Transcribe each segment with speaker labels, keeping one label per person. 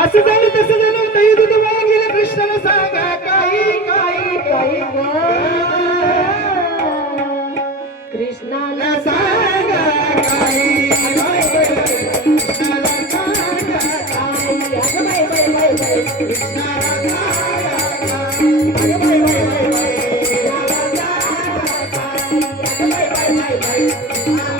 Speaker 1: असं झालं
Speaker 2: तसं झालं. दही दूध वाया गेलं
Speaker 1: कृष्णाला सांगा काही काही काही. कृष्णाला सांगा काही Bye.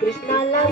Speaker 1: कृष्णाला